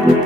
Oke,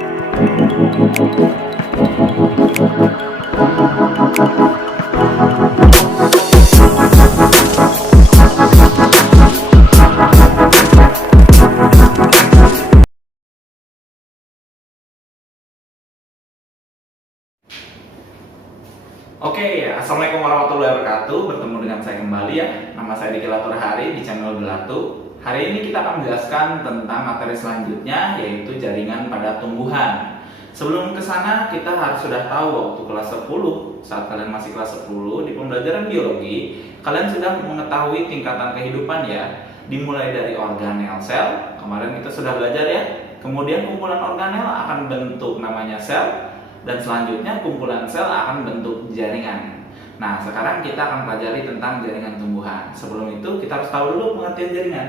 assalamualaikum warahmatullahi wabarakatuh. Bertemu dengan saya kembali ya. Nama saya Diki Latur Hari di channel Gelatu. Hari ini kita akan menjelaskan tentang materi selanjutnya, yaitu jaringan pada tumbuhan. Sebelum ke sana, kita harus sudah tahu waktu kelas 10, saat kalian masih kelas 10 di pembelajaran biologi, kalian sudah mengetahui tingkatan kehidupan ya. Dimulai dari organel sel, kemarin kita sudah belajar ya. Kemudian kumpulan organel akan bentuk namanya sel. Dan selanjutnya kumpulan sel akan bentuk jaringan. Nah, sekarang kita akan pelajari tentang jaringan tumbuhan. Sebelum itu kita harus tahu dulu pengertian jaringan.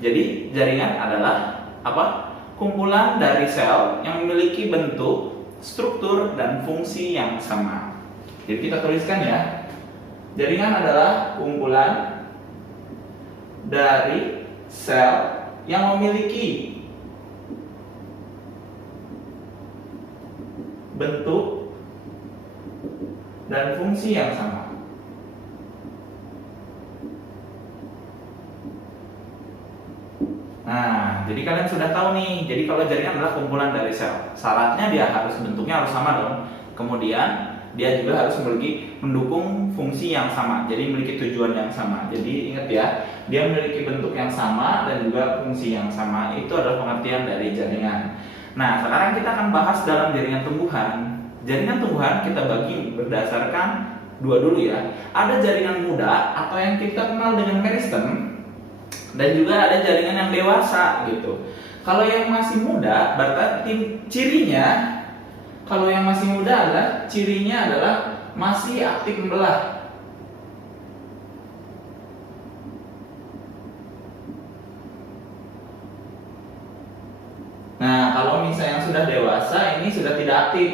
Jadi, jaringan adalah apa? Kumpulan dari sel yang memiliki bentuk, struktur, dan fungsi yang sama. Jadi kita tuliskan ya. Jaringan adalah kumpulan dari sel yang memiliki bentuk dan fungsi yang sama. Nah, jadi kalian sudah tahu nih. Jadi kalau jaringan adalah kumpulan dari sel, syaratnya dia harus bentuknya harus sama dong. Kemudian dia juga harus memiliki mendukung fungsi yang sama. Jadi memiliki tujuan yang sama. Jadi ingat ya, dia memiliki bentuk yang sama dan juga fungsi yang sama. Itu adalah pengertian dari jaringan. Nah, sekarang kita akan bahas dalam jaringan tumbuhan. Jaringan tumbuhan kita bagi berdasarkan dua dulu ya. Ada jaringan muda atau yang kita kenal dengan meristem, dan juga ada jaringan yang dewasa gitu. Kalau yang masih muda, berarti cirinya, kalau yang masih muda adalah cirinya adalah masih aktif membelah. Nah, kalau misalnya yang sudah dewasa, ini sudah tidak aktif.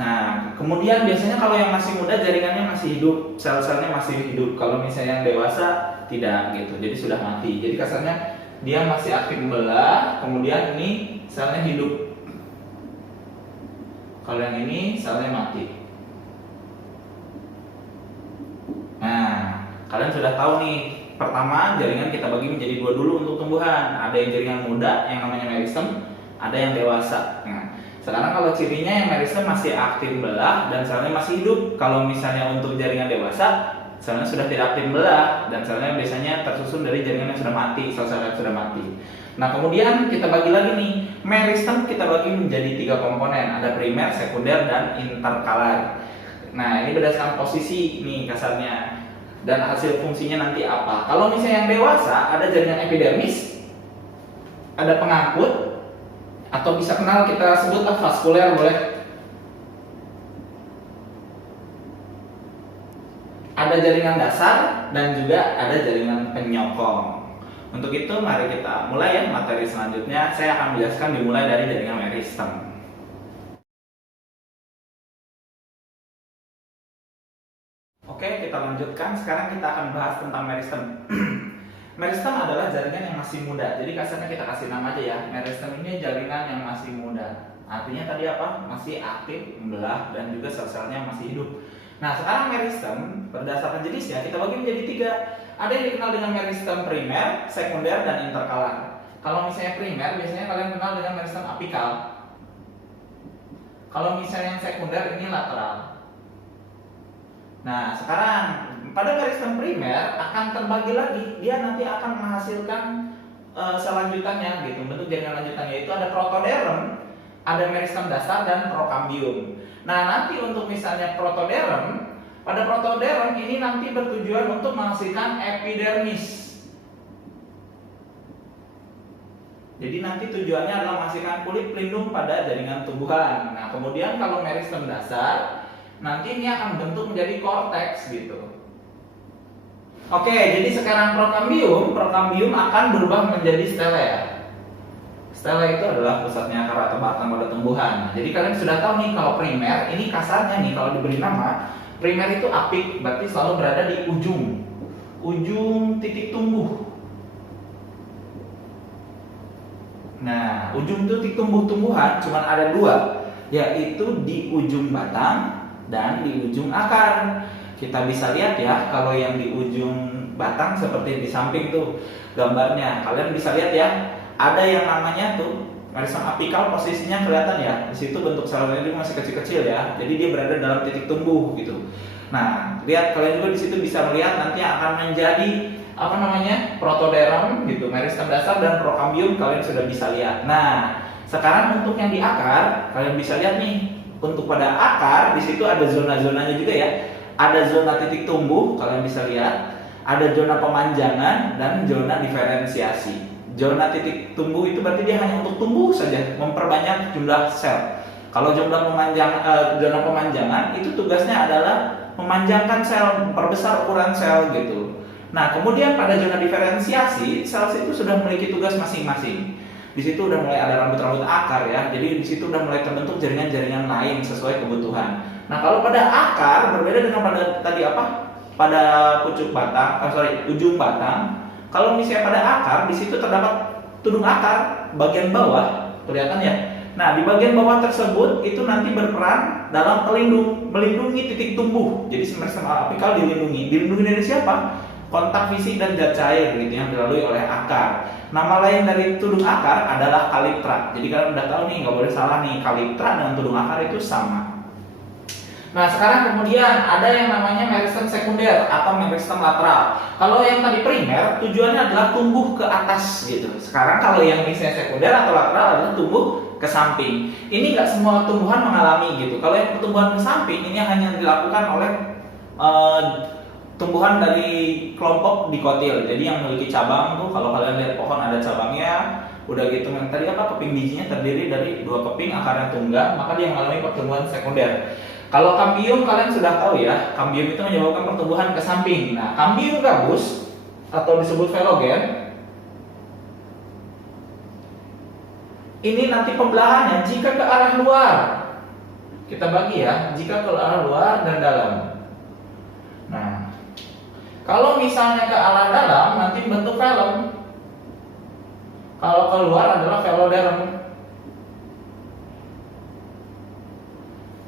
Nah, kemudian biasanya kalau yang masih muda jaringannya masih hidup, sel-selnya masih hidup. Kalau misalnya yang dewasa tidak gitu, jadi sudah mati. Jadi kasarnya dia masih aktif membelah, kemudian ini selnya hidup. Kalau yang ini selnya mati. Nah, kalian sudah tahu nih. Pertama, jaringan kita bagi menjadi dua dulu untuk tumbuhan. Ada yang jaringan muda yang namanya meristem, ada yang dewasa. Nah, sekarang kalau cirinya yang meristem masih aktif belah dan selnya masih hidup. Kalau misalnya untuk jaringan dewasa, selnya sudah tidak aktif belah dan selnya biasanya tersusun dari jaringan yang sudah mati, sel-sel yang sudah mati. Nah, kemudian kita bagi lagi nih. Meristem kita bagi menjadi 3 komponen. Ada primer, sekunder, dan interkalar. Nah, ini berdasarkan posisi nih kasarnya. Dan hasil fungsinya nanti apa. Kalau misalnya yang dewasa, ada jaringan epidermis, ada pengangkut, atau bisa kenal kita sebut vaskuler boleh. Ada jaringan dasar dan juga ada jaringan penyokong. Untuk itu mari kita mulai ya materi selanjutnya. Saya akan menjelaskan dimulai dari jaringan meristem. Oke, kita lanjutkan. Sekarang kita akan bahas tentang meristem. Meristem adalah jaringan yang masih muda. Jadi kasarnya kita kasih nama aja ya. Meristem ini jaringan yang masih muda. Artinya tadi apa? Masih aktif, membelah, dan juga sel-selnya masih hidup. Nah, sekarang meristem berdasarkan jenisnya kita bagi menjadi 3. Ada yang dikenal dengan meristem primer, sekunder, dan interkalar. Kalau misalnya primer, biasanya kalian kenal dengan meristem apikal. Kalau misalnya yang sekunder, ini lateral. Nah, sekarang pada meristem primer akan terbagi lagi. Dia nanti akan menghasilkan selanjutannya gitu. Bentuk jaringan lanjutannya itu ada protoderm, ada meristem dasar, dan prokambium. Nah, nanti untuk misalnya protoderm, pada protoderm ini nanti bertujuan untuk menghasilkan epidermis. Jadi nanti tujuannya adalah menghasilkan kulit pelindung pada jaringan tumbuhan. Nah, kemudian kalau meristem dasar, nanti ini akan bentuk menjadi korteks gitu. Oke, jadi sekarang prokambium akan berubah menjadi stela ya. Stela itu adalah pusatnya akar atau batang pada tumbuhan. Nah, jadi kalian sudah tahu nih kalau primer, ini kasarnya nih kalau diberi nama, primer itu apik, berarti selalu berada di ujung titik tumbuh. Nah, ujung titik tumbuh-tumbuhan cuma ada dua, yaitu di ujung batang dan di ujung akar. Kita bisa lihat ya, kalau yang di ujung batang seperti di samping tuh gambarnya. Kalian bisa lihat ya, ada yang namanya tuh meristem apikal, posisinya kelihatan ya. Di situ bentuk sel-selnya juga masih kecil-kecil ya. Jadi dia berada dalam titik tumbuh gitu. Nah, lihat kalian juga di situ bisa melihat nanti akan menjadi apa namanya, protoderm gitu, meristem dasar dan prokambium kalian sudah bisa lihat. Nah, sekarang untuk yang di akar kalian bisa lihat nih, untuk pada akar di situ ada zona-zonanya juga ya. Ada zona titik tumbuh kalian bisa lihat, ada zona pemanjangan dan zona diferensiasi. Zona titik tumbuh itu berarti dia hanya untuk tumbuh saja, memperbanyak jumlah sel. Kalau zona pemanjangan itu tugasnya adalah memanjangkan sel, memperbesar ukuran sel gitu. Nah, kemudian pada zona diferensiasi, sel itu sudah memiliki tugas masing-masing. Di situ udah mulai ada rambut-rambut akar ya. Jadi di situ udah mulai terbentuk jaringan-jaringan lain sesuai kebutuhan. Nah, kalau pada akar berbeda dengan pada tadi apa? Pada pucuk batang, ujung batang. Kalau misalnya pada akar, di situ terdapat tudung akar bagian bawah, kelihatan ya. Nah, di bagian bawah tersebut itu nanti berperan dalam melindungi titik tumbuh. Jadi meristem apikal dilindungi. Dilindungi dari siapa? Kontak fisik dan zat cair gitu yang dilalui oleh akar. Nama lain dari tudung akar adalah kaliptra. Jadi kalian udah tahu nih, nggak boleh salah nih, kaliptra dengan tudung akar itu sama. Nah, sekarang kemudian ada yang namanya meristem sekunder atau meristem lateral. Kalau yang tadi primer tujuannya adalah tumbuh ke atas gitu. Sekarang kalau yang misalnya sekunder atau lateral adalah tumbuh ke samping. Ini nggak semua tumbuhan mengalami gitu. Kalau yang pertumbuhan ke samping ini hanya dilakukan oleh tumbuhan dari kelompok dikotil. Jadi yang memiliki cabang tuh, kalau kalian lihat pohon ada cabangnya, udah gitu yang tadi apa, keping bijinya terdiri dari dua keping, akarnya tunggal, maka dia mengalami pertumbuhan sekunder. Kalau kambium kalian sudah tahu ya, kambium itu menyebabkan pertumbuhan ke samping. Nah, kambium gabus atau disebut velogen ini nanti pembelahannya jika ke arah luar. Kita bagi ya, jika ke arah luar dan dalam. Nah, kalau misalnya ke arah dalam nanti bentuk velum. Kalau keluar adalah veloderm.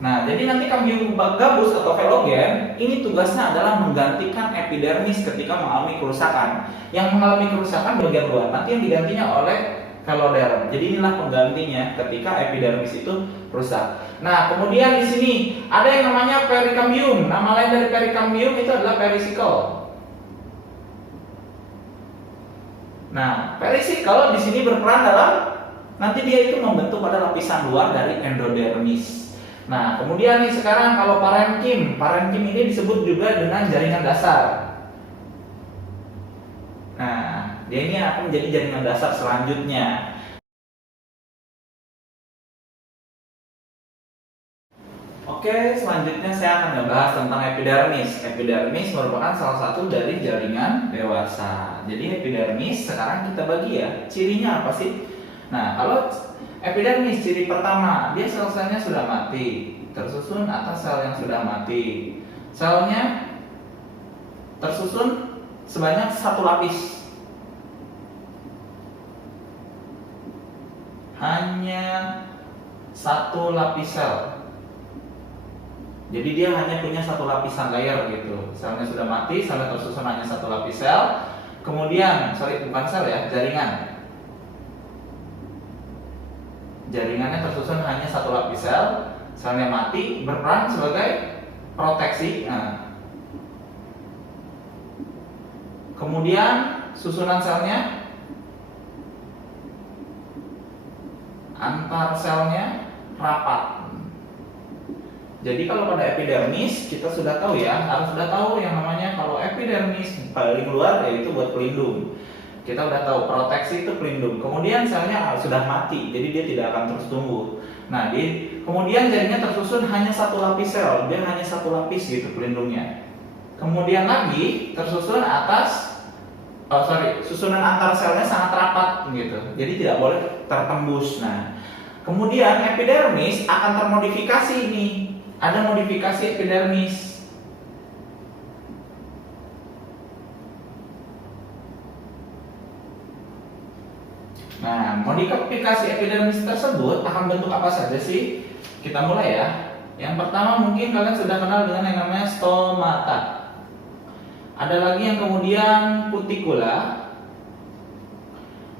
Nah, jadi nanti kambium gabus atau velogen ini tugasnya adalah menggantikan epidermis ketika mengalami kerusakan. Yang mengalami kerusakan bagian luar, nanti yang digantinya oleh veloderm. Jadi inilah penggantinya ketika epidermis itu rusak. Nah, kemudian di sini ada yang namanya perikambium. Nama lain dari perikambium itu adalah perisikel. Nah, perisikel di sini berperan dalam nanti dia itu membentuk pada lapisan luar dari endodermis. Nah, kemudian nih sekarang kalau parenkim ini disebut juga dengan jaringan dasar. Nah, dia ini akan menjadi jaringan dasar selanjutnya. Oke, selanjutnya saya akan membahas tentang epidermis. Epidermis merupakan salah satu dari jaringan dewasa. Jadi epidermis sekarang kita bagi ya, cirinya apa sih? Nah, kalau epidermis ciri pertama, dia sel-selnya sudah mati, tersusun atas sel yang sudah mati. Selnya tersusun sebanyak satu lapis. Hanya satu lapis sel. Jadi dia hanya punya satu lapisan layer gitu. Selnya sudah mati, selnya tersusun hanya satu lapis sel. Kemudian, bukan sel ya, jaringan. Jaringannya tersusun hanya satu lapis sel, selnya mati, berperan sebagai proteksi. Nah, kemudian susunan selnya, antar selnya rapat. Jadi kalau pada epidermis kita sudah tahu ya, harus sudah tahu yang namanya kalau epidermis paling luar yaitu buat pelindung. Kita udah tahu proteksi itu pelindung. Kemudian selnya sudah mati, jadi dia tidak akan terus tumbuh. Nah, kemudian jaringan tersusun hanya satu lapis sel, dia hanya satu lapis gitu pelindungnya. Kemudian lagi tersusun susunan antar selnya sangat rapat gitu, jadi tidak boleh tertembus. Nah, kemudian epidermis akan termodifikasi nih. Ada modifikasi epidermis. Nah, modifikasi epidermis tersebut akan bentuk apa saja sih? Kita mulai ya. Yang pertama mungkin kalian sudah kenal dengan yang namanya stomata. Ada lagi yang kemudian cuticula.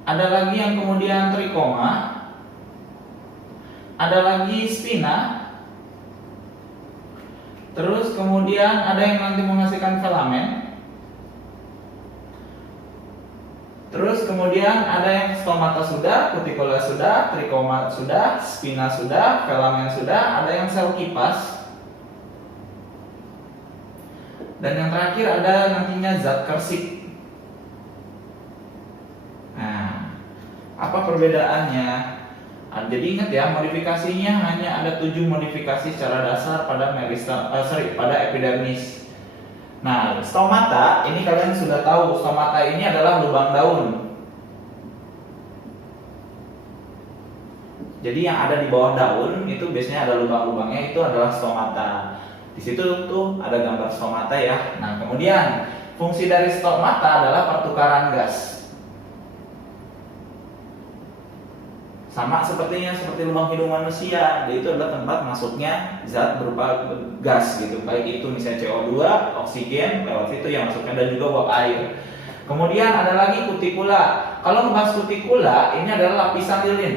Ada lagi yang kemudian trikoma. Ada lagi spina. Terus kemudian ada yang nanti menghasilkan filamen. Terus kemudian ada yang stomata sudah, cuticula sudah, trikoma sudah, spina sudah, filamen sudah, ada yang sel kipas. Dan yang terakhir ada nantinya zat kersik. Nah, apa perbedaannya? Jadi ingat ya, modifikasinya hanya ada 7 modifikasi secara dasar pada pada epidermis. Nah, stomata ini kalian sudah tahu, stomata ini adalah lubang daun. Jadi yang ada di bawah daun itu biasanya ada lubang-lubangnya, itu adalah stomata. Di situ tuh ada gambar stomata ya. Nah, kemudian fungsi dari stomata adalah pertukaran gas. Sama seperti lubang hidung manusia, itu adalah tempat masuknya zat berupa gas gitu, baik itu misalnya CO2, oksigen lewat situ yang masuknya, dan juga uap air. Kemudian ada lagi cuticula. Kalau ngebahas cuticula, ini adalah lapisan lilin.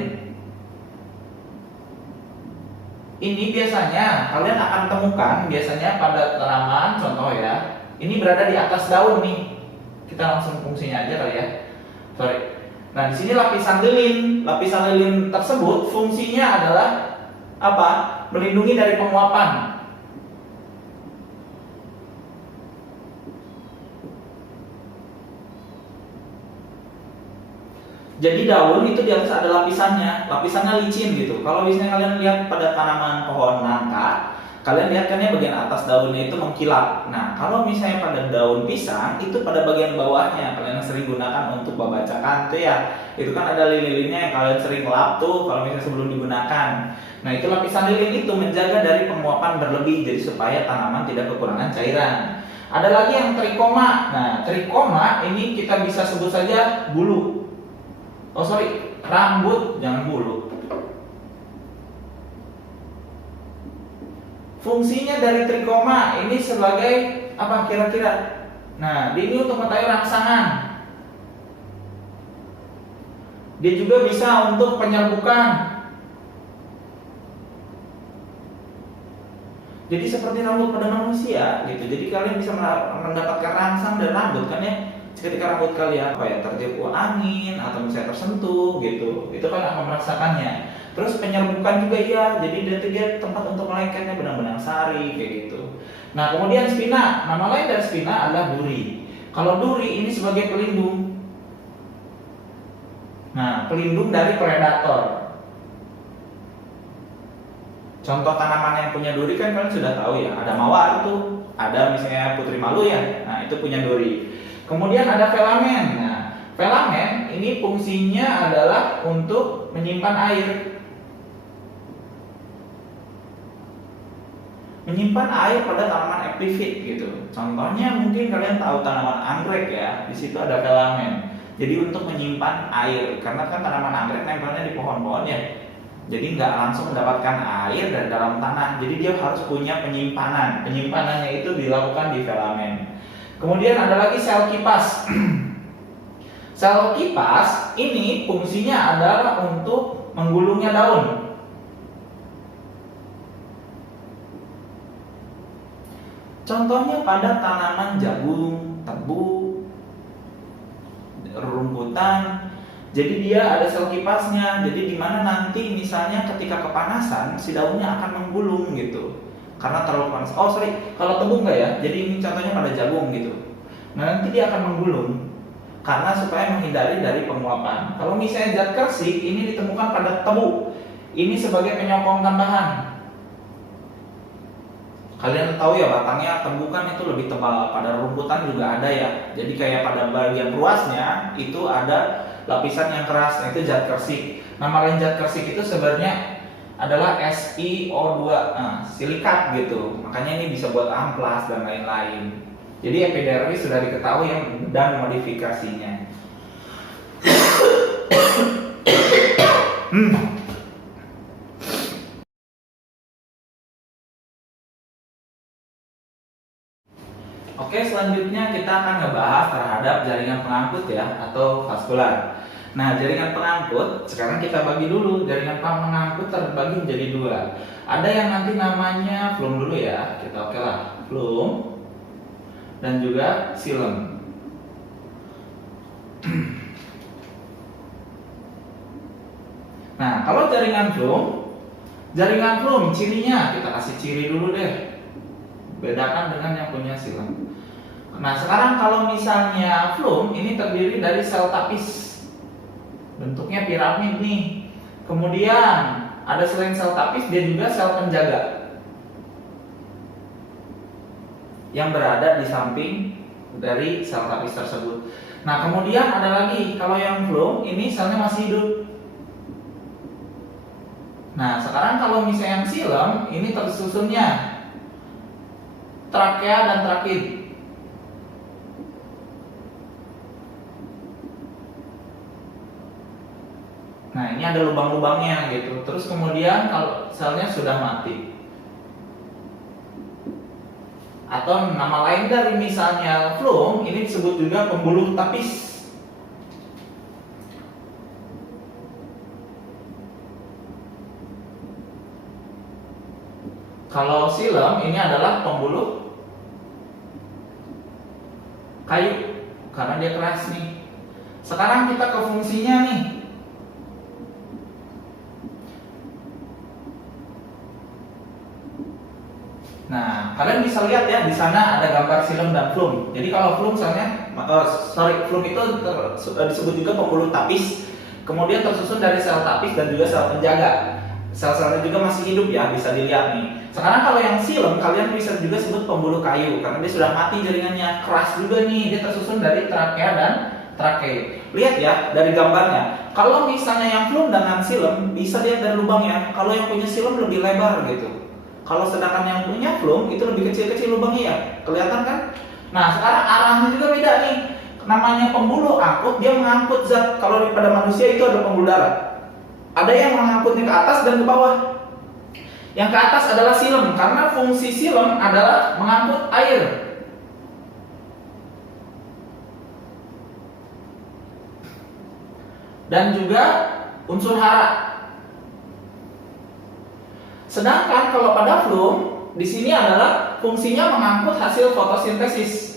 Ini biasanya kalian akan temukan biasanya pada tanaman, contoh ya, ini berada di atas daun nih. Kita langsung fungsinya aja kali ya. Sorry. Nah, di sini lapisan lilin. Lapisan lilin tersebut fungsinya adalah apa? Melindungi dari penguapan. Jadi daun itu di atas ada lapisannya licin gitu. Kalau misalnya kalian lihat pada tanaman pohon nangka, kalian lihat kan ya bagian atas daunnya itu mengkilap. Nah, kalau misalnya pada daun pisang itu pada bagian bawahnya kalian sering gunakan untuk babacakan tuh ya. Itu kan ada lilin-lilinnya yang kalian sering lap tuh kalau misalnya sebelum digunakan. Nah, itu lapisan lilin itu menjaga dari penguapan berlebih, jadi supaya tanaman tidak kekurangan cairan. Ada lagi yang trikoma. Nah, trikoma ini kita bisa sebut saja bulu. Oh sorry, rambut, jangan bulu. Fungsinya dari trikoma ini sebagai apa kira-kira? Nah, ini untuk mengetahui rangsangan. Dia juga bisa untuk penyerbukan. Jadi seperti rambut pada manusia gitu. Jadi kalian bisa mendapatkan rangsang dari rambut kan ya. Ketika rambut kalian tertiup angin atau misalnya tersentuh gitu, itu kan akan merasakannya. Terus penyerbukan juga ya, jadi dia tempat untuk melengketnya benang-benang sari kayak gitu. Nah, kemudian spina, nama lain dari spina adalah duri. Kalau duri ini sebagai pelindung. Nah, pelindung dari predator. Contoh tanaman yang punya duri kan kalian sudah tahu ya, ada mawar itu, ada misalnya putri malu ya, nah itu punya duri. Kemudian ada filamen. Nah, filamen ini fungsinya adalah untuk menyimpan air. Menyimpan air pada tanaman epifit gitu. Contohnya mungkin kalian tahu tanaman anggrek ya, di situ ada filamen. Jadi untuk menyimpan air, karena kan tanaman anggrek nempelnya di pohon-pohon ya. Jadi nggak langsung mendapatkan air dari dalam tanah. Jadi dia harus punya penyimpanan. Penyimpanannya itu dilakukan di filamen. Kemudian ada lagi sel kipas. Sel kipas ini fungsinya adalah untuk menggulungnya daun. Contohnya pada tanaman jagung, tebu, rumputan. Jadi dia ada sel kipasnya. Jadi dimana nanti misalnya ketika kepanasan si daunnya akan menggulung gitu. Karena terlalu panas. Oh sorry, kalau tebu enggak ya. Jadi ini contohnya pada jagung gitu. Nah nanti dia akan menggulung karena supaya menghindari dari penguapan. Kalau misalnya zat kersik ini ditemukan pada tebu. Ini sebagai penyokong tambahan. Kalian tahu ya batangnya tebu kan itu lebih tebal. Pada rumputan juga ada ya. Jadi kayak pada bagian ruasnya itu ada lapisan yang keras. Nah, itu zat kersik. Nama lain zat kersik itu sebenarnya adalah SiO2, silikat gitu. Makanya ini bisa buat amplas dan lain-lain. Jadi epidermis sudah diketahui dan modifikasinya. selanjutnya kita akan ngebahas terhadap jaringan pengangkut ya, atau vaskular. Nah, jaringan pengangkut sekarang kita bagi dulu. Jaringan pengangkut terbagi menjadi dua. Ada yang nanti namanya flum dulu ya, kita oke lah, flum dan juga silem. Nah, kalau jaringan flum cirinya kita kasih ciri dulu deh. Bedakan dengan yang punya silem. Nah, sekarang kalau misalnya flum ini terdiri dari sel tapis. Bentuknya piramid nih. Kemudian ada selain sel tapis, dia juga sel penjaga yang berada di samping dari sel tapis tersebut. Nah, kemudian ada lagi, kalau yang flum ini selnya masih hidup. Nah, sekarang kalau misalnya yang silem ini tersusunnya trakea dan trakid. Nah, ini ada lubang-lubangnya gitu. Terus kemudian kalau selnya sudah mati. Atau nama lain dari misalnya flum ini disebut juga pembuluh tapis. Kalau silem ini adalah pembuluh kayu karena dia keras nih. Sekarang kita ke fungsinya nih. Nah, kalian bisa lihat ya, di sana ada gambar silem dan flum. Jadi kalau flum misalnya, flum itu disebut juga pembuluh tapis. Kemudian tersusun dari sel tapis dan juga sel penjaga. Sel-selnya juga masih hidup ya, bisa dilihat nih. Sekarang kalau yang silem, kalian bisa juga sebut pembuluh kayu karena dia sudah mati jaringannya, keras juga nih. Dia tersusun dari trakea dan trake. Lihat ya dari gambarnya. Kalau misalnya yang flum dengan silem, bisa lihat dari lubangnya. Kalau yang punya silem lebih lebar gitu. Kalau sedangkan yang punya flum itu lebih kecil-kecil lubangnya ya, kelihatan kan? Nah, sekarang arahnya juga beda nih. Namanya pembuluh angkut, dia mengangkut zat. Kalau pada manusia itu ada pembuluh darah. Ada yang mengangkutnya ke atas dan ke bawah. Yang ke atas adalah silem, karena fungsi silem adalah mengangkut air. Dan juga unsur hara. Sedangkan kalau pada flum, di sini adalah fungsinya mengangkut hasil fotosintesis.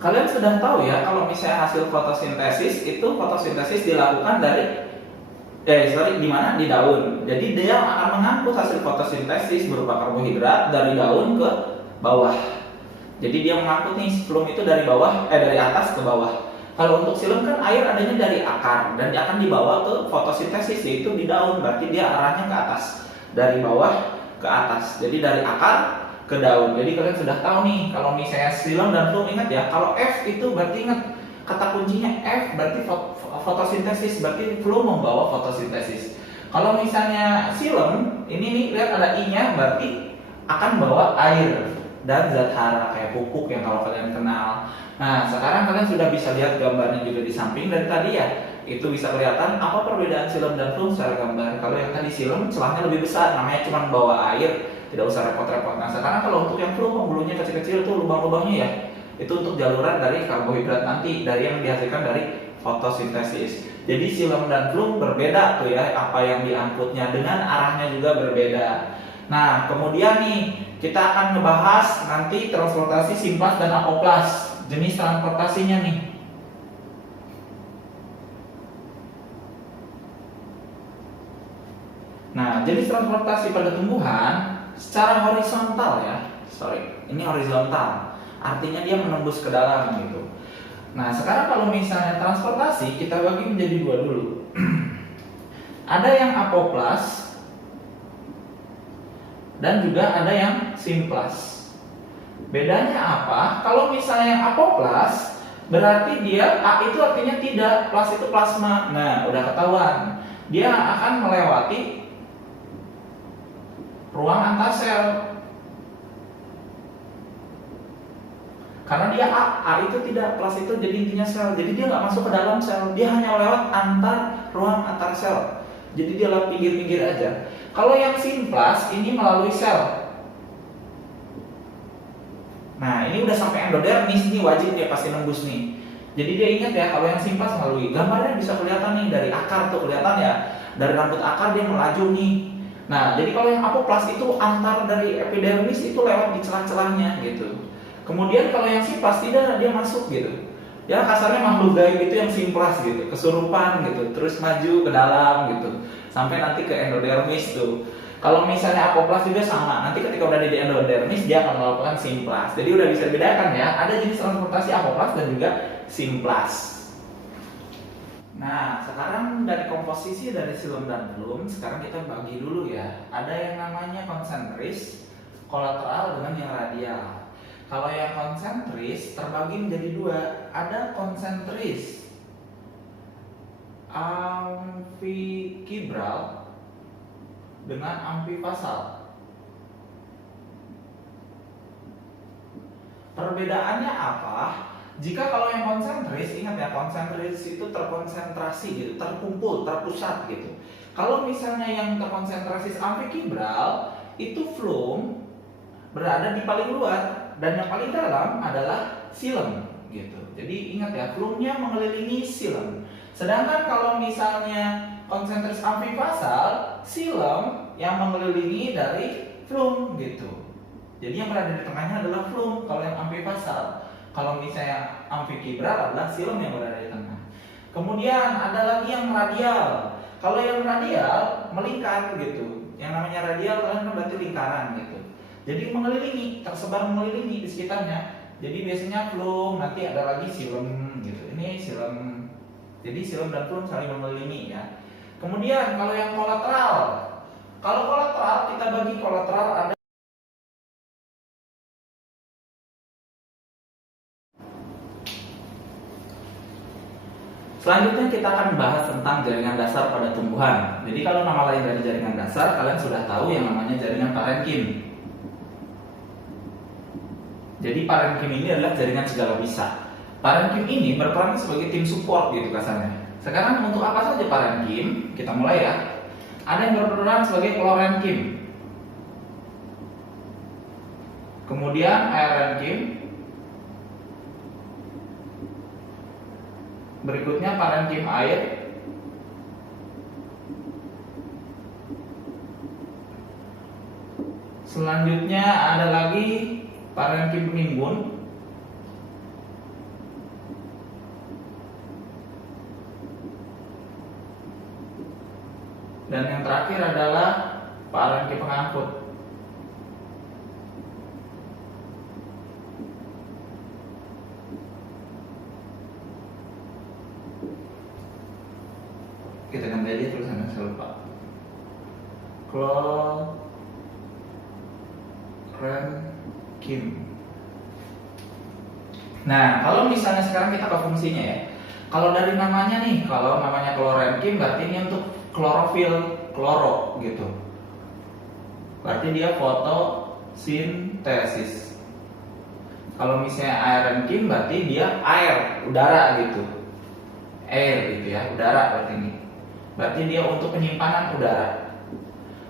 Kalian sudah tahu ya kalau misalnya hasil fotosintesis itu fotosintesis dilakukan di mana? Di daun. Jadi dia akan mengangkut hasil fotosintesis berupa karbohidrat dari daun ke bawah. Jadi dia mengangkut nih flum itu dari atas ke bawah. Kalau untuk silem kan air adanya dari akar dan dia akan dibawa ke fotosintesis yaitu di daun. Berarti dia arahnya ke atas, dari bawah ke atas. Jadi dari akar ke daun. Jadi kalian sudah tahu nih kalau misalnya silem dan flum, ingat ya, kalau F itu berarti ingat kata kuncinya F berarti fotosintesis, berarti flum membawa fotosintesis. Kalau misalnya silem ini nih lihat ada I-nya, berarti akan bawa air dan zat hara kayak pupuk yang kalau kalian kenal. Nah, sekarang kalian sudah bisa lihat gambarnya juga di samping dari tadi ya. Itu bisa kelihatan apa perbedaan silem dan flum secara gambar. Kalau yang tadi silem celahnya lebih besar, namanya cuma bawa air, tidak usah repot-repot. Nah, sekarang kalau untuk yang flum pembuluhnya kecil-kecil tuh lubang-lubangnya ya. Itu untuk jaluran dari karbohidrat nanti dari yang dihasilkan dari fotosintesis. Jadi silem dan flum berbeda tuh ya, apa yang diangkutnya dengan arahnya juga berbeda. Nah, kemudian nih kita akan ngebahas nanti transportasi simplas dan apoplas, jenis transportasinya nih. Nah, jenis transportasi pada tumbuhan secara horizontal ya, ini horizontal, artinya dia menembus ke dalam gitu. Nah, sekarang kalau misalnya transportasi kita bagi menjadi dua dulu. Ada yang apoplas dan juga ada yang simplas. Bedanya apa? Kalau misalnya yang apoplas berarti dia A itu artinya tidak, plus itu plasma. Nah, udah ketahuan. Dia akan melewati ruang antasel. Karena dia A itu tidak, plus itu jadi intinya sel. Jadi dia nggak masuk ke dalam sel, dia hanya lewat ruang antar sel. Jadi dia lewat pinggir-pinggir aja. Kalau yang simplas ini melalui sel. Nah, ini udah sampai endodermis nih, wajib dia pasti nembus nih. Jadi dia ingat ya, kalau yang simplas melalui, gambarnya bisa kelihatan nih dari akar tuh, kelihatan ya. Dari rambut akar dia melaju nih. Nah, jadi kalau yang apoplas itu antar dari epidermis itu lewat di celah-celahnya gitu. Kemudian kalau yang simplas tidak, dia masuk gitu. Ya kasarnya makhluk gaib itu yang simplas gitu, kesurupan gitu, terus maju ke dalam gitu, sampai nanti ke endodermis tuh. Kalau misalnya apoplas juga sama, nanti ketika udah di endodermis dia akan melakukan simplas. Jadi udah bisa dibedakan ya, ada jenis transportasi apoplas dan juga simplas. Nah, sekarang dari komposisi dari silem dan flum, sekarang kita bagi dulu ya. Ada yang namanya konsentris, kolateral dengan yang radial. Kalau yang konsentris terbagi menjadi dua. Ada konsentris amfikibral dengan amfifasal. Perbedaannya apa? Jika kalau yang konsentris, ingat ya, konsentris itu terkonsentrasi gitu, terkumpul, terpusat gitu. Kalau misalnya yang terkonsentrasi amfikibral, itu flum berada di paling luar dan yang paling dalam adalah silem gitu. Jadi ingat ya, flumnya mengelilingi silem. Sedangkan kalau misalnya konsentris amfifasal, silem yang mengelilingi dari flum gitu. Jadi yang berada di tengahnya adalah flum kalau yang amfifasal. Kalau misalnya amfikibral adalah silem yang berada di tengah. Kemudian ada lagi yang radial. Kalau yang radial melingkar gitu. Yang namanya radial kan berarti lingkaran gitu. Jadi mengelilingi, tersebar mengelilingi di sekitarnya. Jadi biasanya flum, nanti ada lagi silem gitu. Ini silem. Jadi silem dan flum saling mengelilingi ya. Kemudian kalau yang kolateral. Kalau kolateral kita bagi kolateral ada. Selanjutnya kita akan bahas tentang jaringan dasar pada tumbuhan. Jadi kalau nama lain dari jaringan dasar, kalian sudah tahu yang namanya jaringan parenkim. Jadi parenkim ini adalah jaringan segala bisa. Parenkim ini berperan sebagai tim support gitu kasarnya. Sekarang untuk apa saja parenkim? Kita mulai ya. Ada yang berperan sebagai klorenkim. Kemudian aerenkim. Berikutnya parenkim air. Selanjutnya ada lagi parenkim penimbun. Dan yang terakhir adalah parenkim pengangkut. Kita ganti aja tulisannya, saya lupa. Klorenkim. Nah, kalau misalnya sekarang kita ke fungsinya ya. Kalau dari namanya nih, kalau namanya klorenkim berarti ini untuk klorofil, kloro gitu. Berarti dia fotosintesis. Kalau misalnya aerenkim berarti dia air, udara gitu. Air gitu ya, udara berarti ini. Berarti dia untuk penyimpanan udara.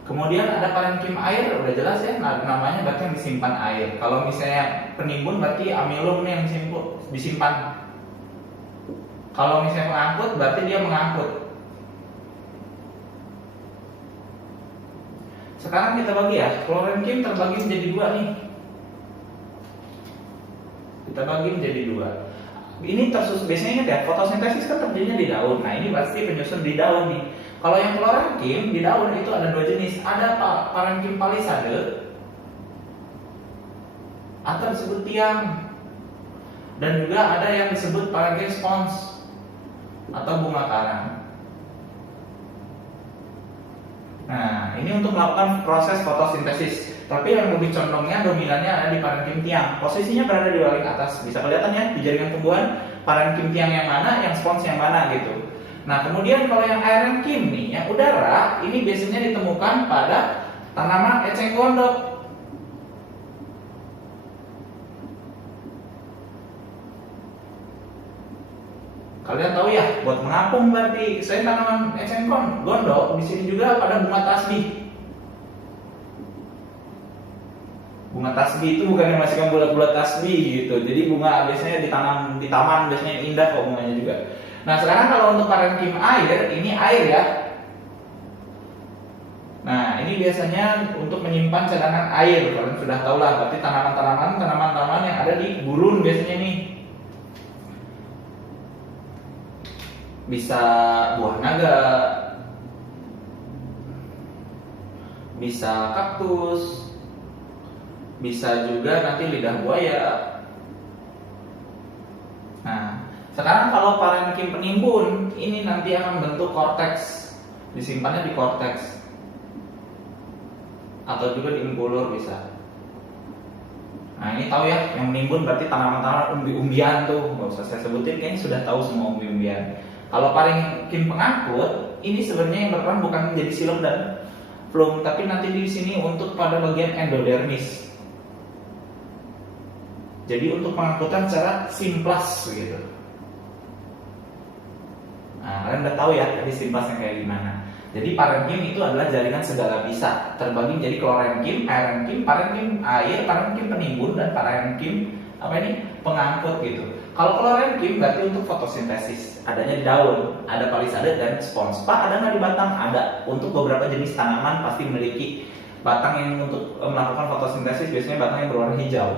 Kemudian ada parenkim air, udah jelas ya, namanya berarti yang disimpan air. Kalau misalnya penimbun berarti amilum nih yang disimpan. Kalau misalnya pengangkut berarti dia mengangkut. Sekarang kita bagi ya, klorenkim terbagi menjadi dua nih. Kita bagi menjadi dua. Ini biasanya ingat ya, fotosintesis kan terjadinya di daun. Nah ini pasti penyusun di daun nih. Kalau yang klorenkim di daun itu ada dua jenis. Ada parenkim palisade atau disebut tiang, dan juga ada yang disebut parenkim spons atau bunga karang. Nah ini untuk melakukan proses fotosintesis. Tapi yang lebih condongnya dominannya ada di parenkim tiang. Posisinya berada di paling atas. Bisa kelihatan ya di jaringan tumbuhan parenkim tiang yang mana, yang spons yang mana gitu. Nah kemudian kalau yang aerenkim nih, yang udara, ini biasanya ditemukan pada tanaman eceng gondok. Kalian tahu ya, buat mengapung berarti. Selain tanaman eceng gondok, di sini juga ada bunga tasbih. Bunga tasbih itu bukan yang masihkan bulat-bulat tasbih gitu. Jadi bunga biasanya ditanam di taman, biasanya indah kok bunganya juga. Nah sekarang kalau untuk parenkim air, ini air ya. Nah ini biasanya untuk menyimpan cadangan air. Kalian sudah tahu lah, berarti tanaman-tanaman yang ada di gurun biasanya nih. Bisa buah naga, bisa kaktus, bisa juga nanti lidah buaya. Nah, sekarang kalau parenkim penimbun, ini nanti akan bentuk korteks, disimpannya di korteks, atau juga di imbulur bisa. Nah ini tahu ya, yang menimbun berarti tanaman-tanaman umbi-umbian tuh, nggak usah saya sebutin, kayaknya sudah tahu semua umbi-umbian. Kalau parenkim pengangkut, ini sebenarnya yang berperan bukan menjadi silom dan flum, tapi nanti di sini untuk pada bagian endodermis. Jadi untuk pengangkutan secara simplas gitu. Nah, kalian udah tahu ya tadi simplasnya kayak gimana. Jadi parenkim itu adalah jaringan segala bisa, terbagi menjadi klorenkim, aerenkim, parenkim air, parenkim penimbun, dan parenkim pengangkut gitu. Kalau klorenkim berarti untuk fotosintesis, adanya di daun, ada palisade dan spons. Pak, ada nggak di batang? Ada. Untuk beberapa jenis tanaman pasti memiliki batang yang untuk melakukan fotosintesis, biasanya batang yang berwarna hijau.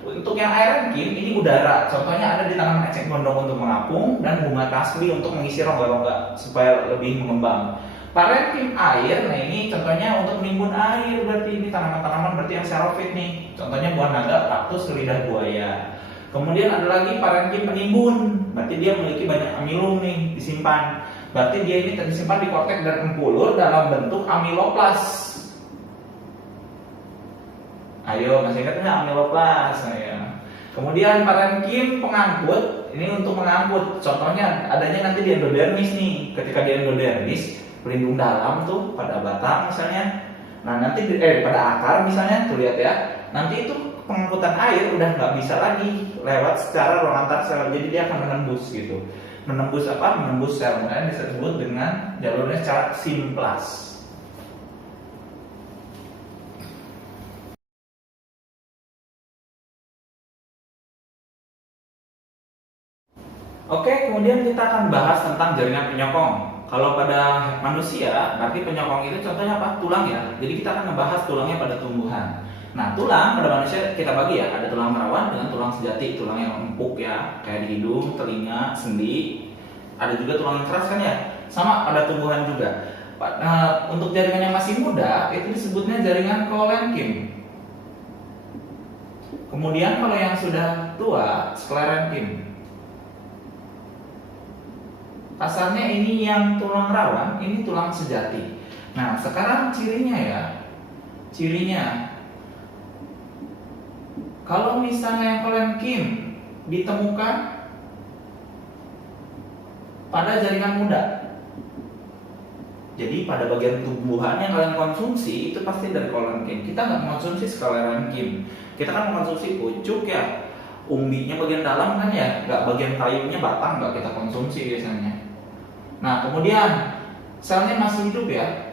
Untuk yang aerenkim ini udara, contohnya ada di tanaman eceng gondok untuk mengapung dan bunga tasbih untuk mengisi rongga-rongga supaya lebih mengembang. Parenkim air, nah ini contohnya untuk menimbun air, berarti ini tanaman-tanaman berarti yang xerophyt nih. Contohnya buah naga, kaktus, lidah buaya. Kemudian ada lagi parenkim penimbun, berarti dia memiliki banyak amilum nih disimpan. Berarti dia ini disimpan di korteks dan empulur dalam bentuk amiloplas. Ayo, masih ingat nggak amiloplas? Ya. Kemudian parenkim pengangkut, ini untuk mengangkut. Contohnya adanya nanti di endodermis nih. Ketika di endodermis, pelindung dalam tuh pada batang misalnya. Nah nanti pada akar misalnya, tuh lihat ya. Nanti itu pengangkutan air udah nggak bisa lagi lewat secara ruang antar sel. Jadi dia akan menembus gitu. Menembus apa? Menembus sel. Makanya disebut dengan jalurnya secara simplas. Oke, kemudian kita akan bahas tentang jaringan penyokong. Kalau pada manusia, berarti penyokong itu contohnya apa? Tulang ya. Jadi kita akan membahas tulangnya pada tumbuhan. Nah, tulang pada manusia kita bagi ya, ada tulang rawan dengan tulang sejati, tulang yang empuk ya, kayak di hidung, telinga, sendi. Ada juga tulang yang keras kan ya. Sama pada tumbuhan juga. Nah, untuk jaringan yang masih muda, itu disebutnya jaringan kolenkim. Kemudian kalau yang sudah tua, sklerenkim. Kasarnya ini yang tulang rawan, ini tulang sejati. Nah, sekarang cirinya ya. Cirinya, kalau misalnya yang kolenkim ditemukan pada jaringan muda. Jadi pada bagian tumbuhan yang kalian konsumsi itu pasti dari kolenkim. Kita nggak mengonsumsi sklerenkim. Kita kan mengkonsumsi pucuk ya. Umbinya bagian dalam kan ya, nggak bagian kayunya batang nggak kita konsumsi biasanya. Nah, kemudian selnya masih hidup ya.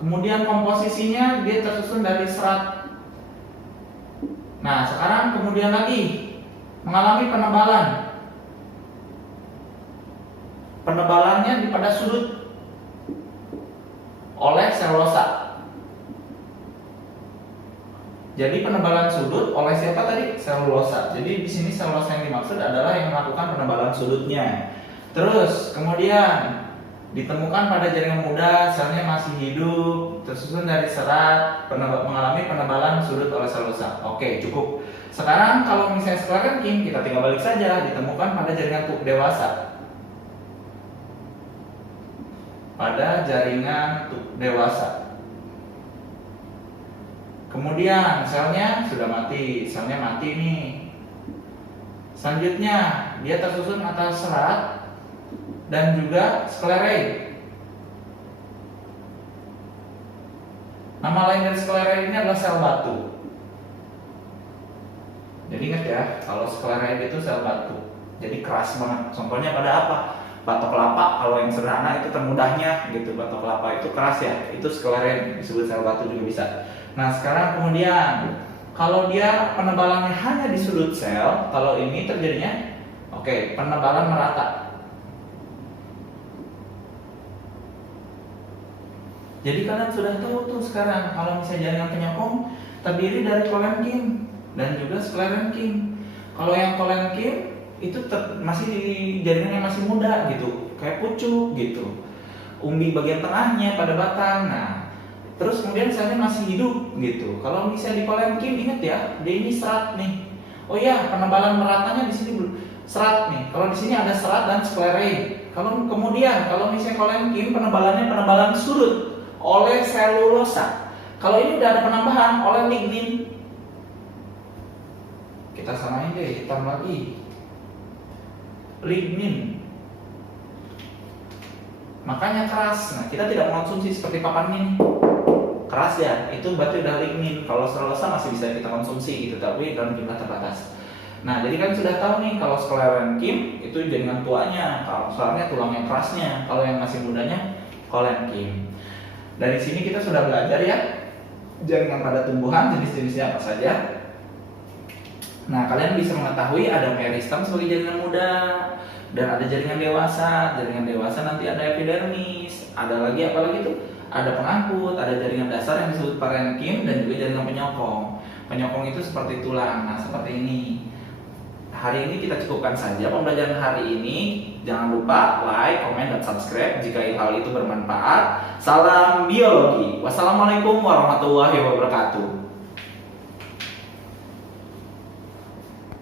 Kemudian komposisinya dia tersusun dari serat. Nah, sekarang kemudian lagi mengalami penebalan. Penebalannya pada sudut oleh selulosa. Jadi penebalan sudut oleh siapa tadi? Selulosa. Jadi di sini selulosa yang dimaksud adalah yang melakukan penebalan sudutnya. Terus kemudian ditemukan pada jaringan muda, selnya masih hidup, tersusun dari serat, mengalami penebalan sudut oleh selulosa. Oke, cukup. Sekarang kalau misalnya sklerenkim, kita tinggal balik saja, ditemukan pada jaringan tubuh dewasa. Pada jaringan tubuh dewasa. Kemudian selnya sudah mati, selnya mati nih. Selanjutnya dia tersusun atas serat dan juga sklereid. Nama lain dari sklereid ini adalah sel batu. Jadi Jadi ingat ya, kalau scleroid itu sel batu. Jadi keras banget. Contohnya pada apa? Batok kelapa, kalau yang sederhana itu termudahnya gitu. Batok kelapa itu keras ya, itu scleroid, disebut sel batu juga bisa. Nah sekarang kemudian, kalau dia penebalannya hanya di sudut sel, kalau ini terjadinya, oke, penebalan merata. Jadi kalian sudah tahu tuh sekarang, kalau misalnya jaringan penyokong terdiri dari kolenkin dan juga sklerenkin. Kalau yang kolenkin itu masih di jaringan yang masih muda gitu, kayak pucuk gitu, umbi bagian tengahnya pada batang. Nah terus kemudian selnya masih hidup gitu. Kalau misalnya di kolenkin, ingat ya, dia ini serat nih. Oh iya, penebalan meratanya di sini serat nih. Kalau di sini ada serat dan sklerein. Kalau kemudian kalau misalnya kolenkin, penebalannya penebalan sudut oleh selulosa. Kalau ini udah ada penambahan oleh lignin. Kita samain deh, hitam lagi. Lignin. Makanya keras. Nah, kita tidak mengonsumsi seperti papan ini. Keras ya, itu berarti udah lignin. Kalau selulosa masih bisa kita konsumsi gitu, tapi dalam jumlah terbatas. Nah, jadi kan sudah tahu nih kalau sklerenkin itu jaringan tuanya, kalau soalnya tulangnya kerasnya. Kalau yang masih mudanya kolenkin. Dari sini kita sudah belajar ya jaringan pada tumbuhan jenis-jenisnya apa saja. Nah, kalian bisa mengetahui ada meristem sebagai jaringan muda dan ada jaringan dewasa. Jaringan dewasa nanti ada epidermis, ada lagi apa lagi tuh? Ada pengangkut, ada jaringan dasar yang disebut parenkim dan juga jaringan penyokong. Penyokong itu seperti tulang. Nah, seperti ini. Hari ini kita cukupkan saja pembelajaran hari ini. Jangan lupa like, komen, dan subscribe jika hal itu bermanfaat. Salam biologi. Wassalamualaikum warahmatullahi wabarakatuh.